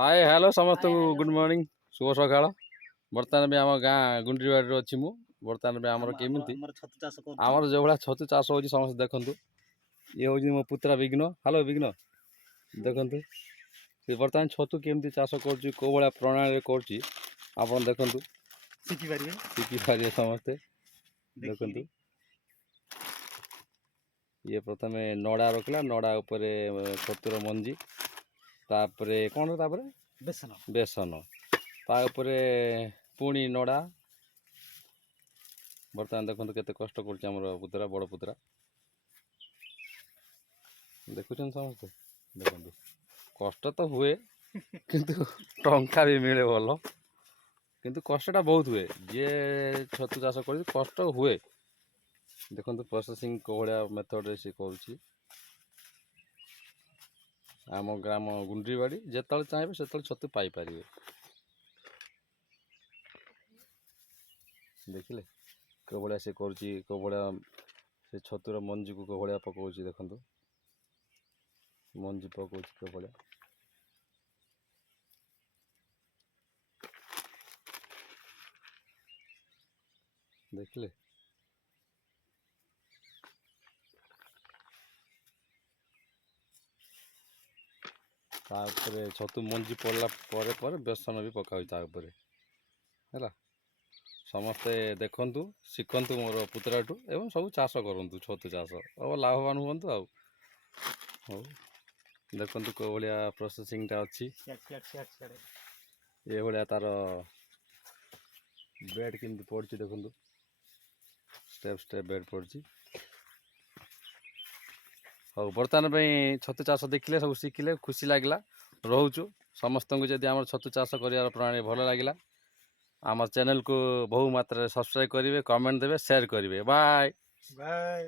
Hi hello समस्त hi good hello morning शुभ सकाळ बर्तमान भी आम गाँ गुंडीबाड़ी अच्छी मु बर्तमान भी आमर केमी ଆମର ଛତୁ ଚାଷ କରୁଛୁ। आमर जो भाया छतु चाष हो समस्त देखु ये हूँ मो पुत्रा विघ्न हेलो विघ्न देखु से बर्तमान छतु केमती चाष कर भाया प्रणाली कर देखु ଶିଖିପାରିବେ शिखिपारे समस्ते देखु ଦେଖିକିରି ये प्रथम नड़ा रखला नड़ा उपर छतुर मंजी तापर कौन तापर ବେସନ बेसन तापर पुणी नड़ा बर्तमान देखो केते कष्ट कर पुतरा बड़ पुतरा देखुन समस्ते देखु कष्ट तो हुए किंतु टंका भी मिले भल किंतु कष्टा बहुत हुए जी छतु चाष कर कष्ट हुए देखो प्रोसेसिंग कोहड़ा मेथड सी कर आम ग्राम गुंडीबाड़ी जिते चाहिए से छतु पाइपर देखिले को भाया से कर से छतुर मंजी को भाया पकाऊँ देखु मंजी पकाऊँ को भाया देखिले तापर छतु मंजी पड़ला पर बेसन भी पकाऊँ है समस्ते देखु शिखु मोर पुतराठू एवं सब चाष करूँ छतु चाष अब लाभवान हूँ हौ देखु कौ भाया प्रोसेसिंगटा अच्छी ये भाया तार बेड केमती पड़ी देखु स्टेप स्टेप बेड पड़ी हाँ बर्तमान छतु चाष देखिले सब शिखिले खुशी लगे रोचु समस्त को जब आम छतु चाष कर प्रणाली भल लगे आम चैनल को बहु मात्रा सब्सक्राइब करेंगे कमेंट देवे शेयर करेंगे बाय ବାଏ।